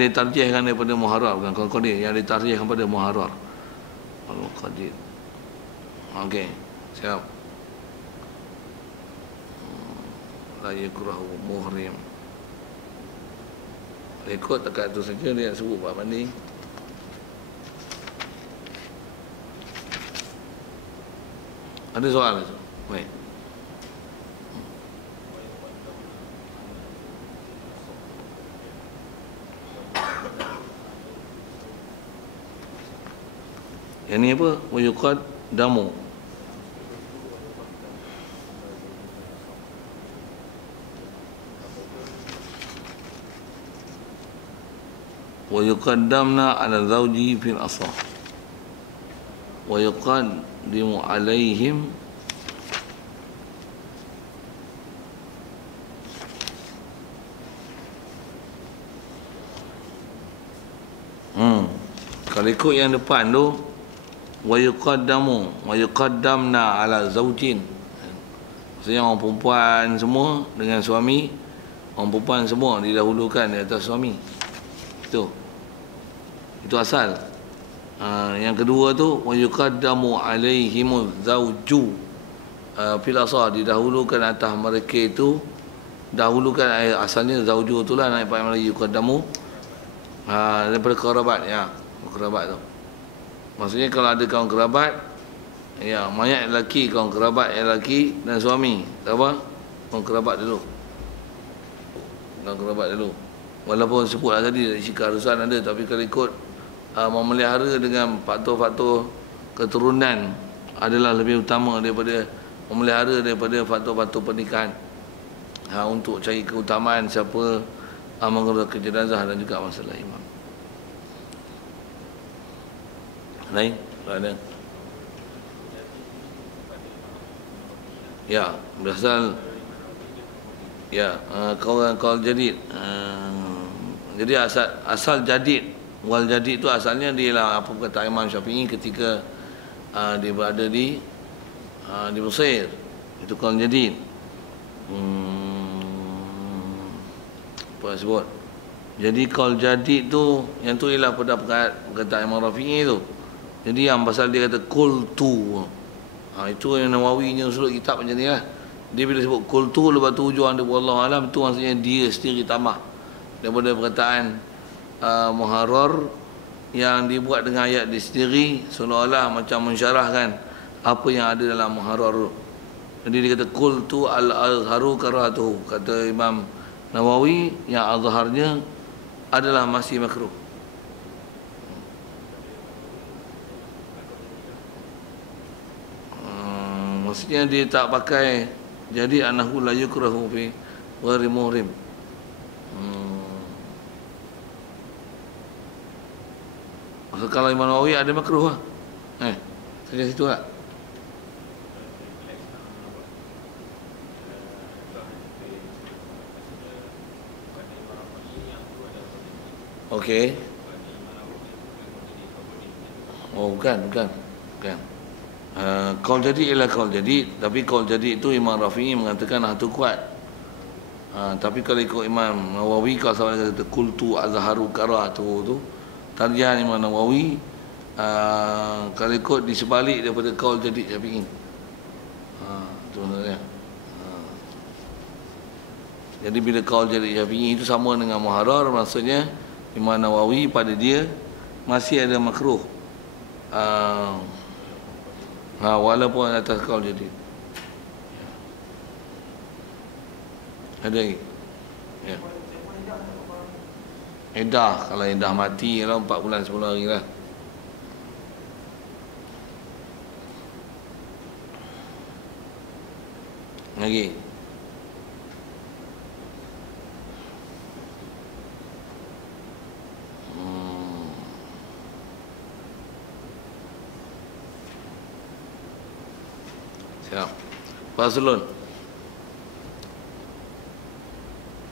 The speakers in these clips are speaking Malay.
ditarjihkan daripada muharrar, bukan qaul qadir, yang ditarjihkan pada muharrar. Qaul qadir. Okey, siap. La yakrahu muhrim. Rekod dekat tu saja dia sebut bab banding. Ada soal tu? Baik. Yang ni apa? Wa yuqaddamu. Wa yuqaddamna ala zawji fil asah. Wa yuqaddimu alaihim kalau ikut yang depan tu wa yuqaddamu wa yuqaddamna ala zaujin, maksudnya orang perempuan semua dengan suami, orang perempuan semua didahulukan di atas suami. Itu asal. Yang kedua tu wa yuqaddamu alaihimuz zauju fil asah, didahulukan atas mereka itu, dahulukan asalnya zauju itulah naik pada Melayu yuqaddamu daripada kerabat ya, kerabat tu. Maksudnya kalau ada kawan kerabat ya, mayat lelaki, kawan kerabat yang lelaki dan suami, tak apa? Kawan kerabat dulu. Kawan kerabat dulu. Walaupun sebutlah tadi dari sisi keharusan ada, tapi kalau ikut memelihara dengan faktor-faktor keturunan adalah lebih utama daripada memelihara daripada faktor-faktor pernikahan. Untuk cari keutamaan siapa mengeluarkan jenazah dan juga masalah imam. Lain? Ada? Ya, berasal ya, kaul jadid. Jadi asal jadid, wal jadid tu asalnya dia lah apa kata Imam Syafi'i ketika dia berada di Mesir. Itu kaul jadid. Apa sebut? Jadi kaul jadid tu, yang tu ialah pada perkataan Imam Rafi'i tu. Jadi yang pasal dia kata qultu. Itu yang Nawawinya usul kitab macam ni lah. Dia bila sebut qultu lepas tu hujung dia wallahu alam, tu maksudnya dia sendiri tambah daripada perkataan muharrar yang dibuat dengan ayat dia sendiri, seolah-olah macam mensyarahkan apa yang ada dalam muharrar. Jadi dia kata qultu al-azharu karatuhu, kata Imam Nawawi yang azharnya adalah masih makruh. Maksudnya dia tak pakai jadi anahu la yukrahu fi ghairi muhrim. Maksud kalau Imam Nawawi ada makruh lah. Saja situ lah. Okey. Oh bukan. Kaul jadid ialah kaul jadid, tapi kaul jadid itu Imam Rafi'i mengatakan itu kuat. Tapi kalau ikut Imam Nawawi, kalau saya kata qultu azharu karatu tu tarjah Imam Nawawi, kalau ikut di sebalik daripada kaul jadid Syafi'i. Tu sebenarnya. Jadi bila kaul jadid Syafi'i itu sama dengan muharrar, maksudnya Imam Nawawi pada dia masih ada makruh. Walaupun atas kaul jadid. Ada lagi? Ya. Edah, kalau edah mati lah 4 bulan 10 hari lah. Lagi. Siap. Faslun.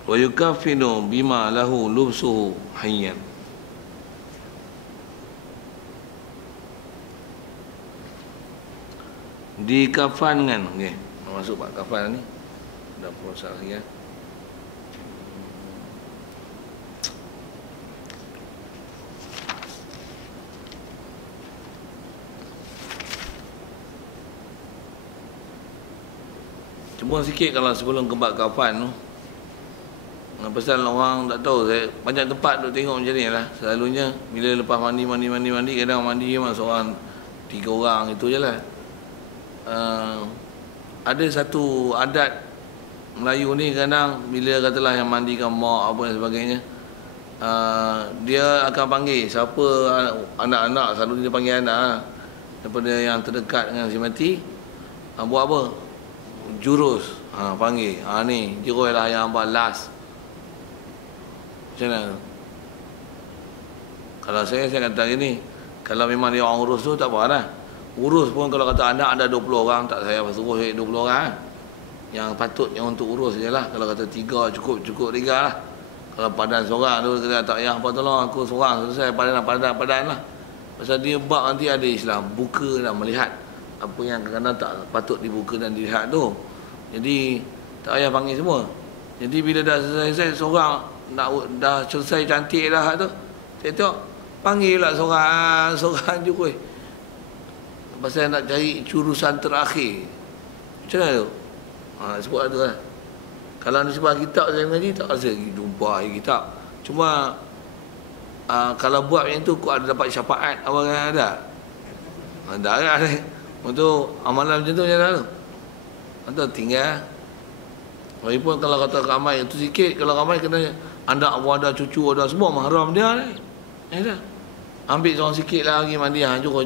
Wa yukaffinu bima lahu lubsuhu hayyan. Dikafankan, okey. Masuk pak kafan ni. Dah proses lagi ya. Cuma sikit kalau sebelum kebak kafan tu. Pasal orang tak tahu, saya banyak tempat duk tengok macam ni lah. Selalunya bila lepas mandi kadang mandi memang seorang 3 orang itu je lah. Ada satu adat Melayu ni kadang bila katalah yang mandikan mak apa dan sebagainya, dia akan panggil siapa anak-anak, selalu dia panggil anak daripada yang terdekat dengan si mati, buat apa? Jurus, panggil, ni jurus lah yang abang last. Macam mana? Kalau saya kata gini, kalau memang dia orang urus tu tak apa lah. Urus pun kalau kata anak ada 20 orang, tak saya suruh 20 orang. Yang patut yang untuk urus je lah. Kalau kata 3 cukup 3 lah. Kalau padan seorang tu kata tak payah apa tolong aku seorang selesai padan lah. Pasal dia bab nanti ada Islam buka dan melihat apa yang kadang-kadang tak patut dibuka dan dilihat tu. Jadi tak payah panggil semua. Jadi bila dah selesai seorang dah selesai cantik dah tu, saya tengok panggil lah seorang je kuih. Pasal nak cari curusan terakhir. Macam mana tu? Sebut tu lah. Kalau ni sebab kitab saya mengaji, tak rasa jumpa kitab. Cuma kalau buat macam tu, kau ada dapat syafaat apa yang ada? Tak ada ni. Untuk amalan macam tu macam mana tu? Atau tinggal. Walaupun kalau kata ramai itu sikit, kalau ramai kena anak pun ada, cucu ada, semua mahram dia ni. Dah. Ambil seorang sikit lah lagi mandi, Jukui.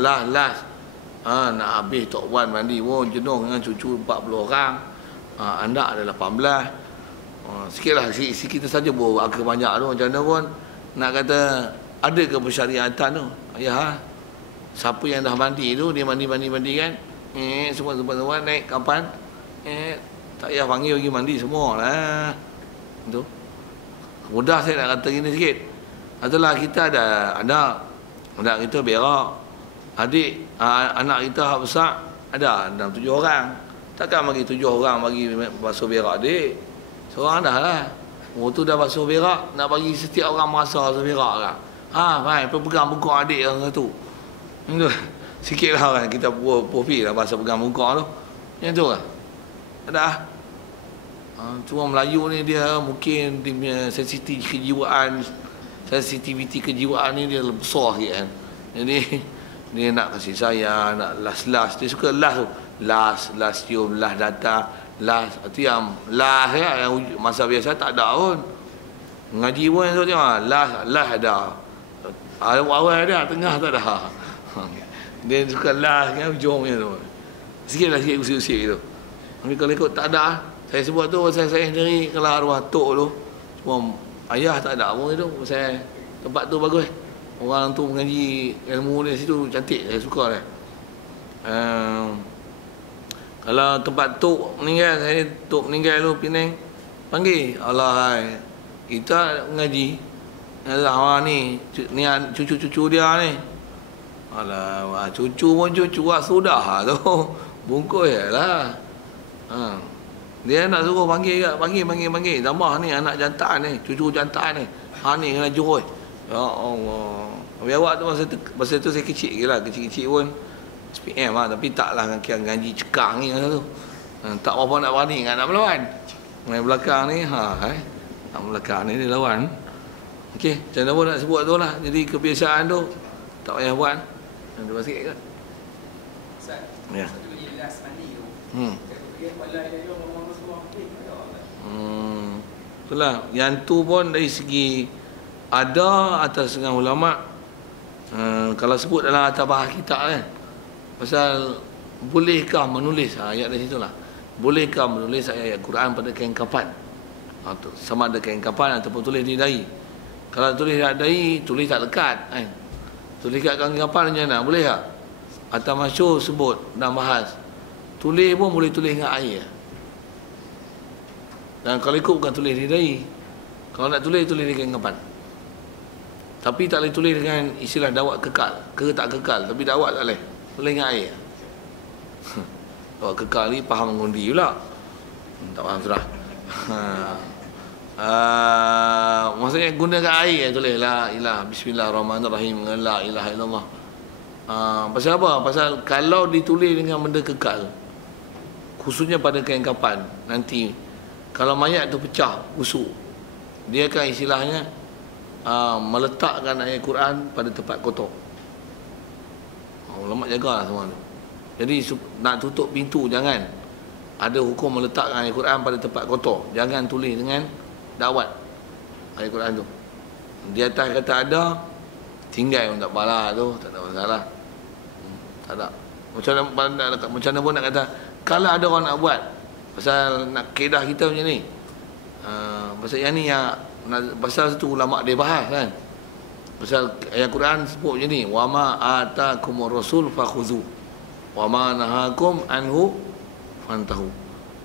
Last. Nak habis Tok Wan mandi pun jenuh dengan cucu 40 orang. Anak ada 18. Sikitlah, sikit saja pun agak banyak tu. Macam mana pun nak kata ada ke persyariatan tu. Siapa yang dah mandi tu, dia mandi kan. Semua naik kapan. Tak payah panggil pergi mandi semua lah. Tu. Mudah saya nak kata gini sikit. Adalah kita ada anak kita berak. Adik anak kita hak besar ada 6-7 orang. Takkan bagi 7 orang bagi basuh berak adik. Seorang dah lah. Tu dah basuh berak, nak bagi setiap orang merasa basuh berak kan. Fine, pegang muka adik yang satu. Itu sikitlah kan kita profil lah bahasa pegang muka tu. Yang tu lah. Ada. Cuma Melayu ni dia mungkin dia punya sensitiviti kejiwaan ni dia besar sikit kan. Jadi dia nak kasih sayang, nak last. Dia suka last tu. Last cium, last datang, last. Itu yang last ya, yang masa biasa tak ada pun. Ngaji pun yang tu tengok, last ada. Awal ada, tengah tak ada. Dia suka last kan, ujungnya tu. Sikit usik-usik tu. Tapi kalau ikut tak ada, saya sebut tu pasal saya sendiri, kalau arwah tok tu, cuma ayah tak ada pun itu. Pasal tempat tu bagus. Orang tu mengaji ilmu di situ cantik, saya suka dia. Kalau tempat tok meninggal, saya tok meninggal tu Penang, panggil Allah kita mengaji. Allah ni cucu-cucu dia ni. Alah, cucu pun cucu sudah tu. Bungkus lah. Dia nak suruh panggil ke? Panggil. Tambah ni anak jantan ni, cucu jantan ni. Ni kena jurus. Ya Allah. Awak tu masa tu saya kecil pun SPM lah, tapi taklah dengan ngaji cekang ni masa tu. Tak apa nak berani dengan nak melawan. Main belakang ni, nak belakang ni dia lawan. Okey, macam mana pun nak sebut tu lah. Jadi kebiasaan tu tak payah buat. Terima sikit kan? Ustaz, ya. satu lagi last mandi tu. Itulah, yang tu pun dari segi ada atas dengan ulama. Kalau sebut dalam atabah kitab kan, pasal bolehkah menulis ayat dari situlah. Bolehkah menulis ayat Quran pada kain kafan? Sama ada kain kafan ataupun tulis di dahi. Kalau tulis di dahi, tulis tak lekat kan. Tulis kat kain kafan macam mana? Boleh tak? Atau masyhur sebut dan bahas. Tulis pun boleh tulis dengan air. Dan kalau ikut bukan tulis di dahi. Kalau nak tulis di kain kafan. Tapi tak boleh tulis dengan istilah dawat kekal. Tak kekal, tapi dawat tak boleh. Tulis dengan air. Dawat kekal ni faham mengundi pula. Tak faham sudah. Maksudnya gunakan air tulis la ilaha bismillahirrahmanirrahim, la ilaha illallah. Pasal apa? Pasal kalau ditulis dengan benda kekal, khususnya pada kain kapan nanti kalau mayat tu pecah busuk, dia akan istilahnya meletakkan ayat Quran pada tempat kotor. Ulama jagalah semua tu. Jadi nak tutup pintu jangan ada hukum meletakkan ayat Quran pada tempat kotor. Jangan tulis dengan dakwat ayat Quran tu. Di atas kata ada, tinggal pun tak apalah tu, tak ada masalah. Tak ada. Macam mana pun nak kata, kalau ada orang nak buat pasal nak kaedah kita macam ni. Pasal yang ni yang pasal satu ulama dia bahas kan. Pasal ayat Quran sebut macam ni, wa ma atakumur rasul fakhudhu wa ma nahakum anhu fantahu.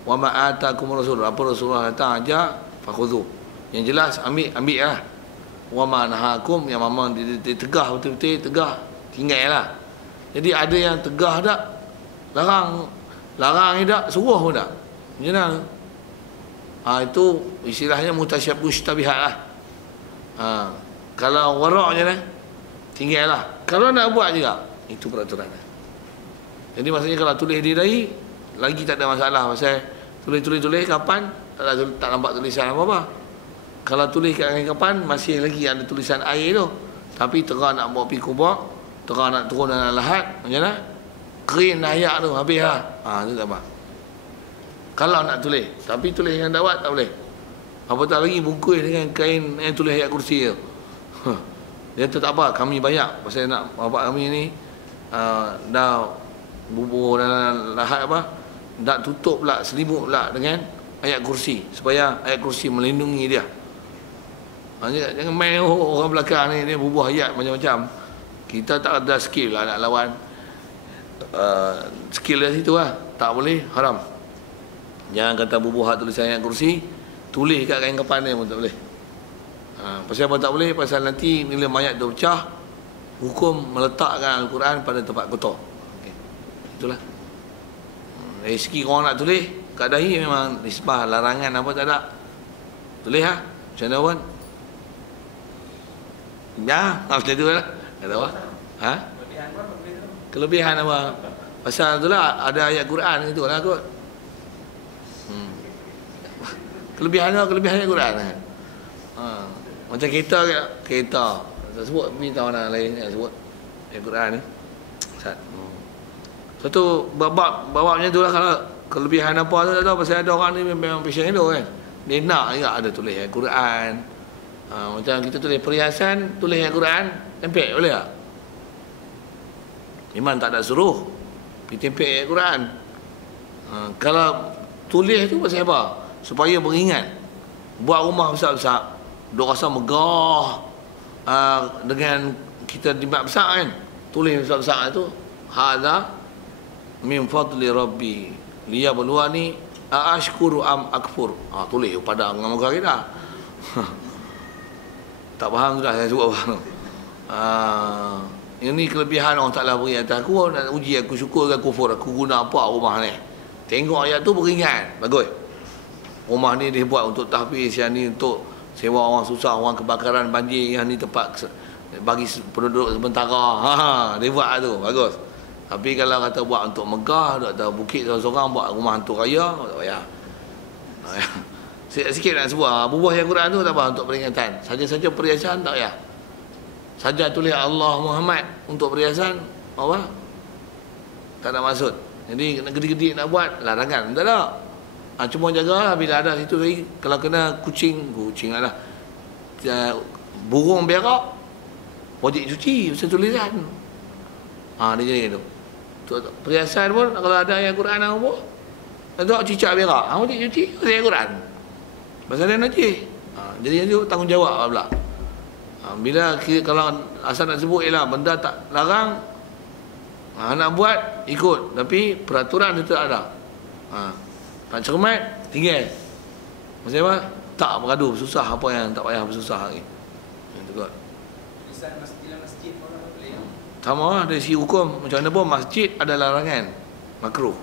Wa ma atakumur rasul, apa Rasulullah datang aja fakhudhu. Yang jelas ambil lah. Wa ma nahakum, yang memang dia tegah betul-betul tegah, tinggal lah. Jadi ada yang tegah tak, larang tak, suruh pun tak. Macam mana? Itu istilahnya mutasyabih mustabihat lah. Kalau warak je lah, tinggal lah. Kalau nak buat juga, itu peraturan lah. Jadi maksudnya kalau tulis di dahi, lagi tak ada masalah. Pasal tulis kapan, tak nampak tulisan apa-apa. Kalau tulis kat kapan, masih lagi ada tulisan air tu. Tapi terang nak bawa pergi kubur, terang nak turun dalam lahat, macam mana? Kering dah ayak tu, habis lah. Itu tak apa. Kalau nak tulis, tapi tulis dengan dakwat tak boleh. Apatah lagi bungkus dengan kain yang tulis ayat kursi tu. Dia tu tak apa, kami banyak. Pasal nak bapak kami ni dah bubur dalam lahat apa, nak tutup pula, selimut pula dengan ayat kursi, supaya ayat kursi melindungi dia. Jangan main orang belakang ni, dia bubuh ayat macam-macam. Kita tak ada skill lah nak lawan. Skill dari situ lah, tak boleh, haram. Jangan kata bubuh tulisan ayat kursi, tulis kat kain kapan dia pun tak boleh. Pasal apa tak boleh? Pasal nanti bila mayat tu pecah, hukum meletakkan Al-Quran pada tempat kotor. Okay. Itulah. Dari segi orang nak tulis kat dahi memang nisbah larangan apa tak ada. Tulis lah. Macam mana pun. Ya, macam tu lah. Kata apa? Kelebihan apa? Pasal tu lah ada ayat Quran itu lah kot. Kelebihan ayat Quran lah. Macam kereta tak sebut minta orang lain yang sebut ayat Quran ni. Satu bab macam tu lah. Kalau kelebihan apa tu tak tahu. Pasal ada orang ni memang passion itu kan. Dia nak juga ada tulis ayat Quran. Macam kita tulis perhiasan, tulis ayat Quran, tempel boleh tak? Memang tak ada suruh pergi tempel ayat Quran. Kalau tulis tu pasal apa? Supaya beringat. Buat rumah besar-besar, duk rasa megah dengan kita di bab besar kan. Tulis besar-besar tu, hadza min fadli rabbi liyabluwani aashkuru am akfur. Tulis pada dengan muka kita. Tak faham sudah saya sebut apa. Ini kelebihan orang Taala beri atas aku, nak uji aku syukur ke kufur, aku guna apa rumah ni. Tengok ayat tu beringat, bagus. Rumah ni dia buat untuk tahfiz, yang ni untuk sewa orang susah, orang kebakaran banjir, yang ni tempat bagi penduduk sementara. Dia buat tu, bagus. Tapi kalau kata buat untuk megah, duk atas bukit seorang-seorang buat rumah hantu raya, tak payah. Sikit nak sebut, bubuh yang Quran tu tak apa, untuk peringatan. Saja-saja perhiasan tak payah. Saja tulis Allah Muhammad untuk perhiasan, apa? Tak ada maksud. Jadi gede-gede nak buat, larangan. Tak ada. Cuma jagalah bila ada situ lagi. Kalau kena kucing lah. Burung berak, wajib cuci macam tulisan. Dia jadi tu. Perhiasan pun kalau ada ayat Quran apa, ada cicak berak, wajib cuci ayat Quran. Pasal dia najis. Jadi itu tanggungjawab pula. Bila kalau asal nak sebut ialah benda tak larang, nak buat ikut, tapi peraturan itu tak ada. Tak cermat, tinggal. Maksudnya apa? Tak bergaduh, susah apa yang tak payah bersusah lagi. Itu kot. Tulisan masjid pun boleh. Sama lah dari segi hukum. Macam mana pun masjid ada larangan, makruh.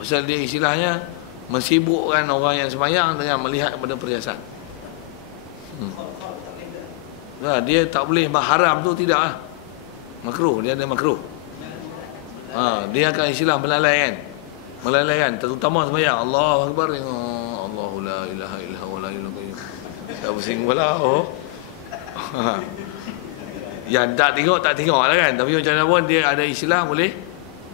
Pasal dia istilahnya mensibukkan orang yang sembahyang dengan melihat kepada perhiasan. Dia tak boleh haram tu, tidak lah. Makruh, dia ada makruh. Dia akan istilah melalai kan. melalaikan, terutama sembahyang. Allahu Akbar, tengok Allahu la ilaha illa huwa la ilaha illa huwa. Tak pusing pula. Yang tak tengok lah kan. Tapi macam mana pun dia ada istilah boleh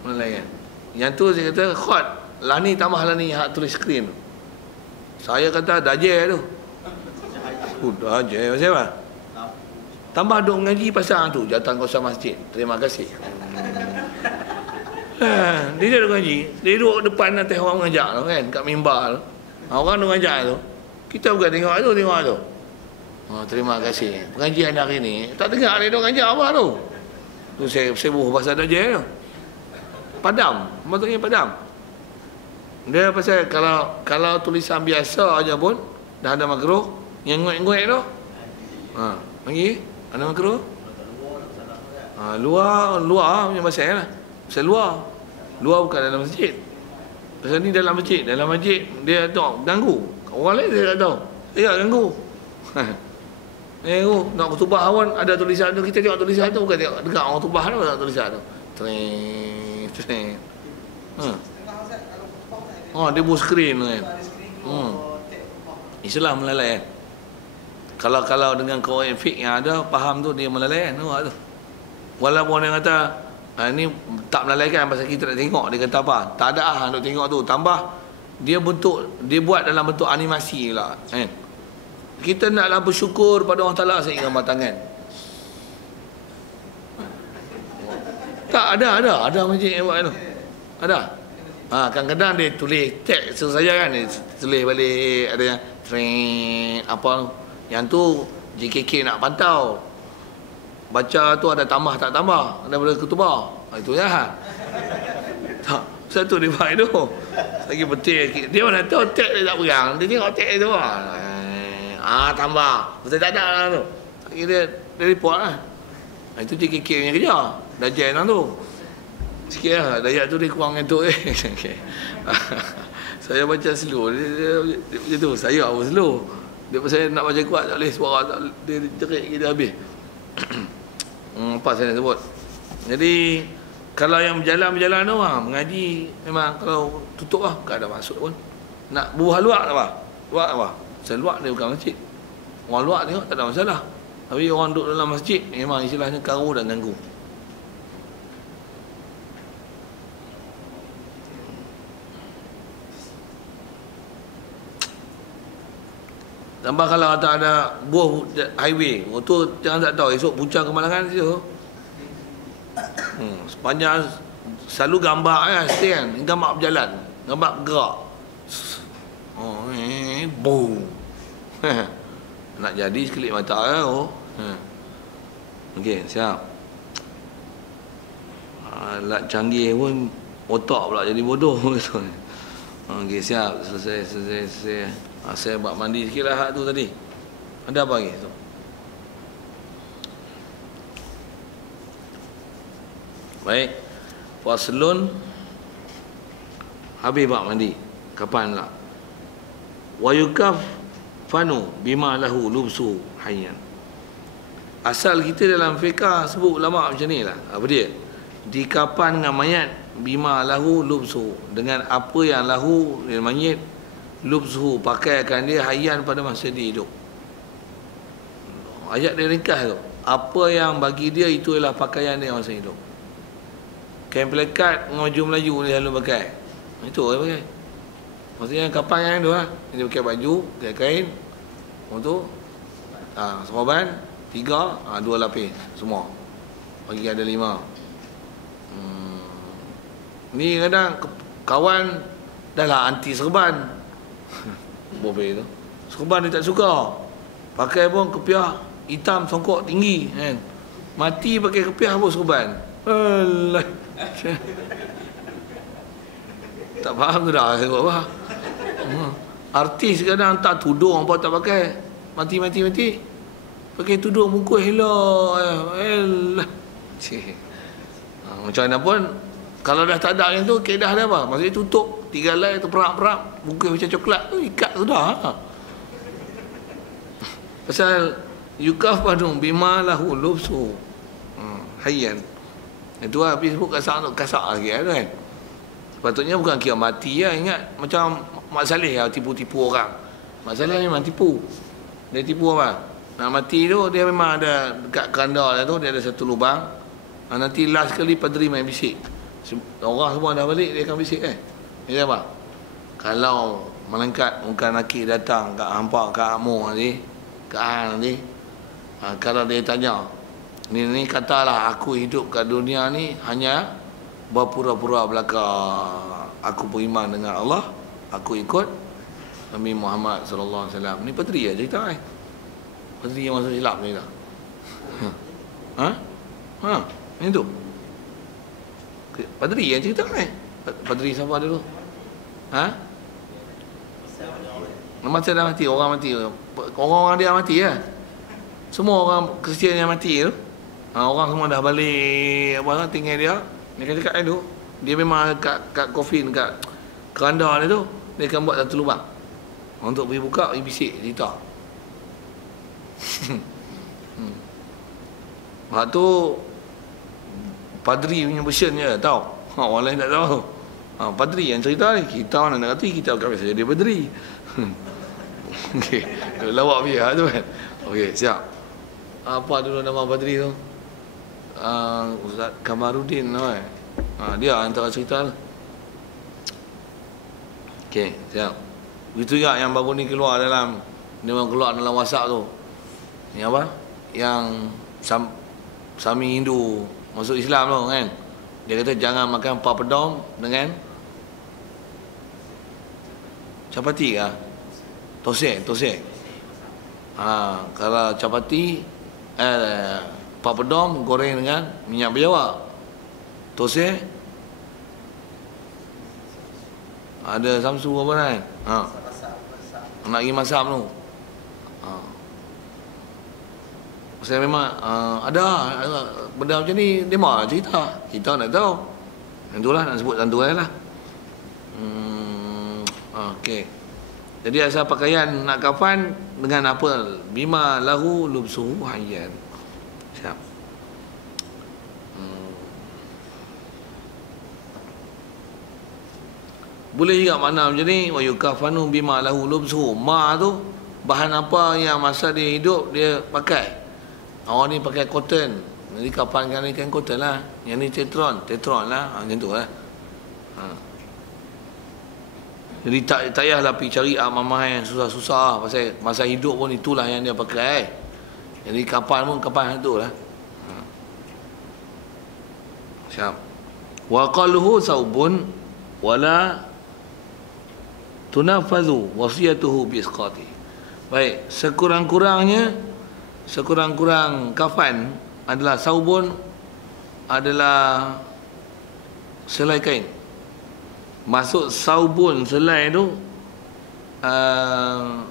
melalaikan. Yang tu saya kata khot lah ni, tambah lah ni hak tulis skrin tu. Saya kata dajal tu. Dajal macam apa? Tambah duk mengaji pasal tu, jatuh kawasan masjid. Terima kasih. Dia duduk ngaji. Dia duduk depan atas orang mengajar tu kan, kat mimbar tu. Orang duk mengajar tu. Kita bukan tengok tu. Terima kasih. Pengajian hari ni tak dengar dia duk mengajar apa tu. Tu saya sibuk pasal dajal tu. Padam, maksudnya padam. Dia pasal kalau tulisan biasa aja pun dah ada makruh, yang nguek-nguek tu. Lagi ada makruh. Luar punya pasal lah. Pasal luar bukan dalam masjid. Pasal ni dalam masjid. Dalam masjid dia tu ganggu. Orang lain dia tak tahu. Dia ganggu. Nak khutbah pun ada tulisan tu, kita tengok tulisan tu, bukan tengok dengar orang khutbah tu, tak tulisan tu. Tring. Dia buat skrin kan. Islam melalai kan. Kalau dengan kawan fiqh yang ada faham tu, dia melalai kan tu. Walaupun dia kata ni tak melalaikan pasal kita nak tengok, dia kata apa? Tak ada nak tengok tu. Tambah dia buat dalam bentuk animasi pula kan. Kita naklah bersyukur pada Allah Taala saya gambar tangan. Tak ada masjid yang buat tu. Ada. Kadang-kadang dia tulis teks saja kan, dia tulis balik, ada yang train apa tu. Yang tu JKK nak pantau. Baca tu ada tambah tak tambah daripada khutbah. Itu ya. Tak, satu dia buat tu. Lagi betul dia mana tahu teks dia tak pegang, dia tengok teks tu. Tambah. Betul tak ada lah tu. Dia report lah. Itu JKK punya kerja. Dah jalan tu. Sikit lah. Dayak tu dia kurang ngantuk. Saya baca slow. Dia macam tu. Saya apa slow. Dia pasal nak baca kuat tak boleh. Suara tak boleh. Dia jerit kita habis. Apa saya nak sebut. Jadi kalau yang berjalan tu mengaji memang kalau tutup lah. Tak ada maksud pun. Nak buah luar tak apa. Luar tak apa. Pasal luar dia bukan masjid. Orang luar tengok tak ada masalah. Tapi orang duduk dalam masjid memang istilahnya karu dan ganggu. Tambah kalau tak ada buah highway, tu jangan tak tahu esok puncak kemalangan situ. Sepanjang selalu gambar kan, stay kan, gambar berjalan, gambar bergerak. Boom. Nak jadi sekelip mata kan. Okey, siap. Alat canggih pun otak pula jadi bodoh. Okey, siap. Selesai. Saya buat mandi sikit lah hak tu tadi. Ada apa lagi tu? Baik. Faslun. Habis buat mandi. Kapan lah? Wa yukaffanu bima lahu lubsu hayyan. Asal kita dalam fiqah sebut ulama macam ni lah. Apa dia? Dikapan dengan mayat bima lahu lubsu, dengan apa yang lahu dengan mayat lubsu, pakaikan dia hayyan pada masa dia hidup. Ayat dia ringkas tu. Apa yang bagi dia itu ialah pakaian dia masa hidup. Kain pelekat baju Melayu dia selalu pakai. Itu dia pakai. Maksudnya kapan yang tu lah. Dia pakai baju, pakai kain. Untuk sorban 3, 2 lapis semua. Bagi ada 5. Ni kadang kawan dah lah anti serban. Bobe tu. Serban dia tak suka. Pakai pun kepiah hitam songkok tinggi kan. Mati pakai kepiah pun serban. Alah. Tak faham tu dah buat apa. Artis kadang tak tudung apa tak pakai. Mati. Pakai tudung bungkus elok. Alah. Macam mana pun kalau dah tak ada yang tu keedah dia apa? Maksudnya tutup 3 helai tu perak-perak, bungkus macam coklat tu ikat sudah. Pasal yukafanu bima lahu lubsu hayyan. Itu habis sebut kasak lagi kan. Sepatutnya bukan kira mati ya. Ingat macam Mak Saleh lah tipu-tipu orang. Mak Saleh memang tipu. Dia tipu apa? Nak mati tu dia memang ada dekat keranda dia tu dia ada satu lubang. Nanti last sekali padri main bisik. Orang semua dah balik dia akan bisik Dia apa? Kalau melengkat muka nakik datang kat hampa kat Amor nanti, kat Hang nanti. Kalau dia tanya, ni katalah aku hidup kat dunia ni hanya berpura-pura belaka aku beriman dengan Allah, aku ikut Nabi Muhammad sallallahu alaihi wasallam. Ni padri ya cerita Padri yang masuk silap ni dah. Ni tu. Padri yang cerita Padri siapa dulu? Masa dah mati, orang mati. Orang-orang dia mati ya. Semua orang Kristian yang mati tu. Orang semua dah balik tinggal dia. Dia akan cakap tu. Dia memang kat coffin, kat keranda dia tu, dia akan buat satu lubang. Untuk pergi buka, pergi bisik cerita. Lepas tu padri punya version je tahu. Orang lain tak tahu. Padri yang cerita ni, kita mana nak kata kita akan biasa jadi padri. Okey, lawak biar tu kan. Okey, siap. Apa dulu nama padri tu? Ustaz Kamaruddin dia antara cerita tu. Okey, siap. Begitu juga yang baru ni keluar dalam WhatsApp tu. Ni apa? Yang Sami Hindu masuk Islam tu kan. Dia kata jangan makan papadom dengan capati kah? Tosek. Kalau capati papadom goreng dengan minyak berjawak. Tosek ada samsu apa kan? Nak pergi masam tu. Saya memang ada benda macam ni dia mahu cerita. Kita nak tahu. Itulah nak sebut tentu lah. Okey. Jadi asal pakaian nak kafan dengan apa? Bima lahu lubsuhu hayyan. Siap. Boleh juga makna macam ni, wa yukafanu bima lahu lubsuhu. Ma tu bahan apa yang masa dia hidup dia pakai. Orang ni pakai cotton. Jadi kafankan ni kan cotton lah. Yang ni tetron lah. Macam tu lah. Jadi tak payahlah pergi cari mamah yang susah-susah. Pasal masa hidup pun itulah yang dia pakai. Jadi kapan pun kapan tu lah. Siap. Wa qalluhu saubun wala tunafazu wasiyatuhu bi isqati. Baik, sekurang-kurang kafan adalah saubun, adalah selai kain. Masuk saubun, selai tu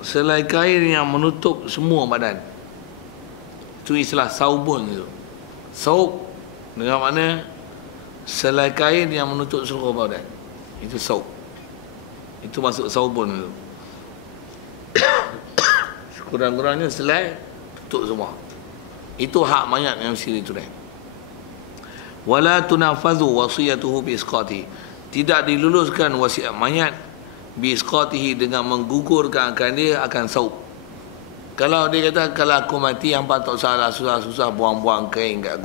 selai kain yang menutup semua badan. Itu istilah saubun tu. Saub dengan makna selai kain yang menutup seluruh badan. Itu saub. Itu masuk saubun tu. Sekurang-kurangnya selai tutup semua. Itu hak mayat yang mesti ditulis. Wala tunafazu wasiyatuhu bi isqati. Tidak diluluskan wasiat mayat bi isqatihi dengan menggugurkan akan dia akan saub. Kalau dia kata kalau aku mati hampa tak salah susah-susah buang-buang kain kat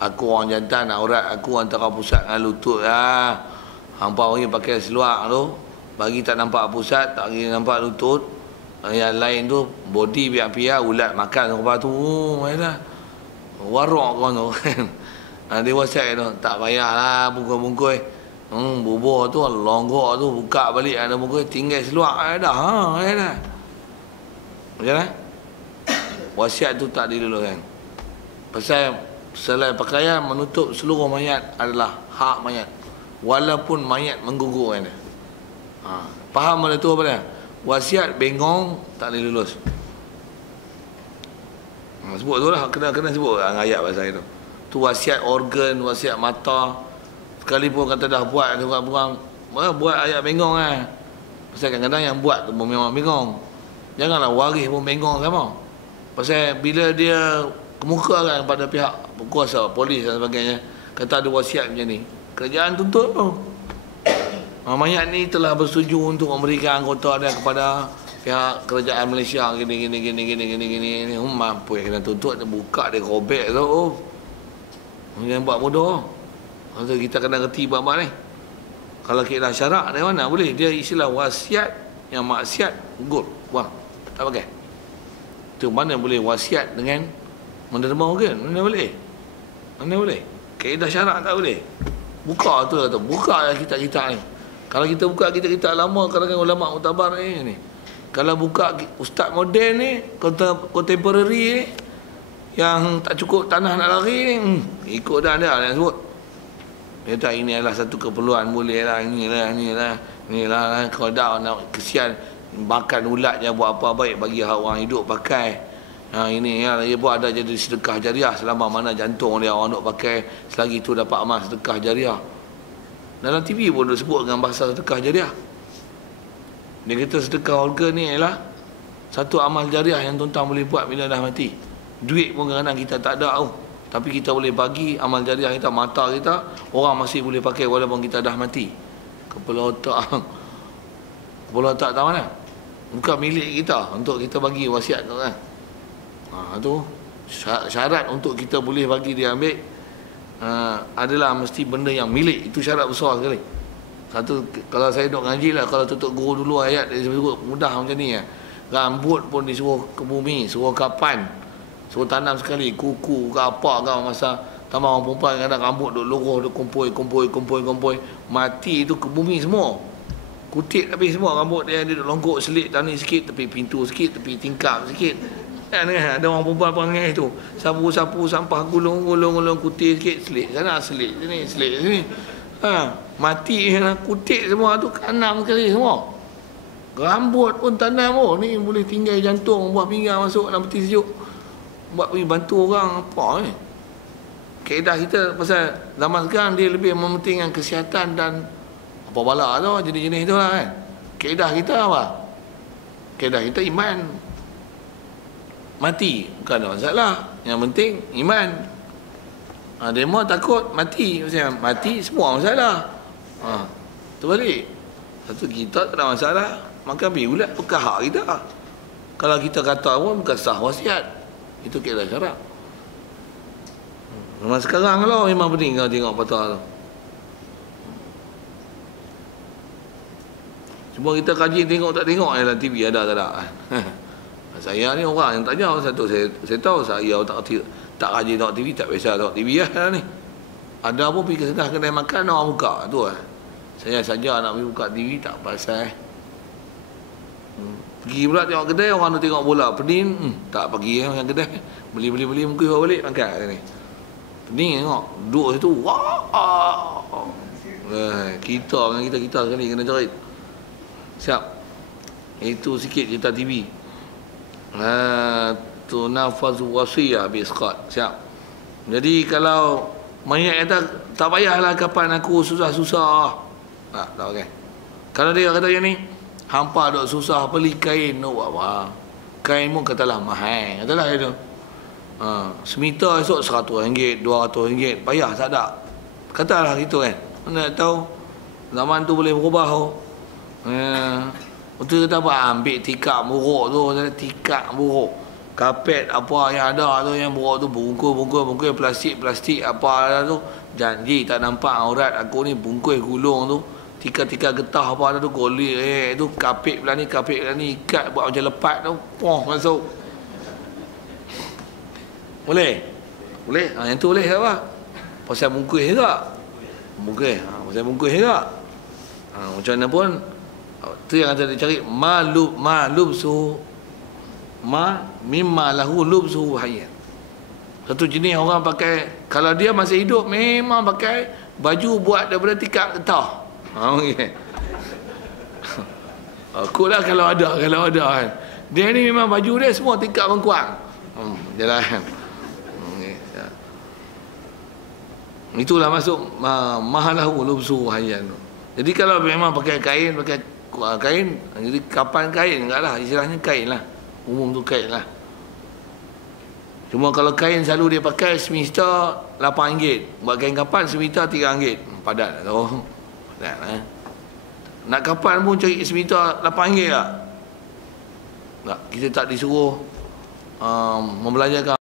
aku orang jantan aurat aku antara pusat dengan lutut lah. Hampa orang pakai seluar tu bagi tak nampak pusat, tak bagi nampak lutut. Yang lain tu body biar-biar ulat makan rupa tu lah. Warok kau tu kan. Dia wasiat tu tak payahlah bungkus-bungkus. Bubur tu longgok tu buka balik ada bungkus tinggal seluar dah. Dah. Macam mana? Wasiat tu tak dilulukan. Pasal selai pakaian menutup seluruh mayat adalah hak mayat. Walaupun mayat menggugurkan dia. Faham benda tu apa dia? Wasiat bengong tak boleh lulus. Sebut tu lah, kena sebut ayat pasal itu. Tu wasiat organ, wasiat mata. Sekalipun kata dah buat tu buang, buat ayat bengong lah. Pasal kadang-kadang yang buat tu memang bengong. Janganlah waris pun bengong sama. Pasal bila dia kemukakan pada pihak berkuasa, polis dan sebagainya, kata ada wasiat macam ni, kerajaan tuntut tu. Mayat ni telah bersetuju untuk memberikan anggota dia kepada pihak kerajaan Malaysia gini. Mampu yang kena tuntut dia buka dia robek tu. Oh. Jangan buat bodoh. Kalau kita kena reti bab-bab ni. Kalau kita dah syarak dari mana boleh? Dia istilah wasiat yang maksiat good. Buang. Tak pakai. Tu mana boleh wasiat dengan menerima organ? Mana boleh? Mana boleh? Kaedah syarak tak boleh. Buka tu kata. Buka kitab-kitab ni. Kalau kita buka kitab-kitab lama, kadang-kadang ulama muktabar ni. Kalau buka ustaz moden ni, contemporary ni, yang tak cukup tanah nak lari ni, ikut dah ada yang sebut. Dia tak, ini adalah satu keperluan, boleh lah, inilah. Kalau dah nak kesian, makan ulat je buat apa baik bagi orang hidup pakai. Ini ya, dia buat ada jadi sedekah jariah selama mana jantung dia orang nak pakai, selagi tu dapat amal sedekah jariah. Dalam TV pun dia sebut dengan bahasa sedekah jariah. Dia kata sedekah organ ni ialah satu amal jariah yang tuan-tuan boleh buat bila dah mati. Duit pun kadang-kadang kita tak ada tahu. Tapi kita boleh bagi amal jariah kita, mata kita, orang masih boleh pakai walaupun kita dah mati. Kepala otak. Kepala otak tak mana? Bukan milik kita untuk kita bagi wasiat tu kan. Tu syarat untuk kita boleh bagi dia ambil. Adalah mesti benda yang milik. Itu syarat besar sekali. Satu, kalau saya duk ngaji lah, kalau tutup guru dulu ayat dia sebut mudah macam ni ya. Rambut pun disuruh ke bumi, suruh kapan, suruh tanam sekali, kuku ke apa ke, masa tambah orang perempuan kadang rambut duk luruh, duk kumpul, mati tu ke bumi semua. Kutit habis semua rambut dia duk longkok selit tani sikit, tepi pintu sikit, tepi tingkap sikit. Ada orang perempuan perangai tu, sapu-sapu sampah gulung kutit sikit, selit sana, selit sini. Mati kutit semua tu kanam sekali semua. Rambut pun tanam ni boleh tinggal jantung, buat pinggang masuk dalam peti sejuk. Buat pergi bantu orang apa ni. Kaedah kita pasal zaman sekarang dia lebih mementingkan kesihatan dan apa bala tu, jenis-jenis tu lah kan. Kaedah kita apa? Kaedah kita iman. Mati bukan ada masalah, yang penting iman. Demo takut mati, maksudnya mati semua masalah. Terbalik. Satu kita tak ada masalah, maka biulat bukan hak kita. Kalau kita kata pun bukan sah wasiat. Itu kira syarat. Zaman sekarang kalau memang penting kau tengok patah tu. Cuma kita kaji tengok tak tengok dalam TV ada tak ada. Saya ni orang yang tak jauh satu, saya tahu saya tak rajin tengok TV, tak biasa tengok TV lah ni. Ada pun pergi ke setengah kedai makan orang buka tu lah. Saya saja nak pergi buka TV tak pasal. Pergi pula tengok kedai orang nak tengok bola pening, tak pergi orang kedai. Beli mungkin bawa balik makan ni. Pening tengok, duduk situ. Wah. Kita dengan kita sekali kena cerit. Siap. Itu sikit cerita TV. Tunafazu wasiyah bisqat. Siap. Jadi kalau mayat kata tak payahlah kapan aku susah-susah. Tak okey. Kalau dia kata yang ni, hampa duk susah beli kain nak buat apa? Kain pun katalah mahal. Katalah itu. Semita esok RM100, RM200, payah tak ada. Katalah gitu kan. Mana tahu zaman tu boleh berubah. Betul kata apa, ambil tikar buruk tu, tikar buruk, kapet apa yang ada tu yang buruk tu, bungkus plastik apa ada tu, janji tak nampak aurat aku ni, bungkus gulung tu, tikar getah apa ada tu, golek tu, kapet belah ni ikat buat macam lepat tu, masuk. Boleh yang tu boleh apa? Pasal bungkus juga. Pasal bungkus juga. Macam mana pun tu yang ada dicari malubsu mimma lahu lubsu hayyan. Satu jenis orang pakai, kalau dia masih hidup memang pakai baju buat daripada tikar getah. Okey. Aku lah kalau ada kan. Dia ni memang baju dia semua tikar bengkuang. Jalan. Itulah masuk mahalahu lubsu hayyan. Jadi kalau memang pakai kain, jadi kapan kain enggaklah, istilahnya kain lah. Umum tu kain lah. Cuma kalau kain selalu dia pakai semita RM8. Buat kain kapan semita RM3. Padat lah tu. Padat lah. Nak kapal pun cari semeter RM8 tak? Tak, kita tak disuruh membelanjakan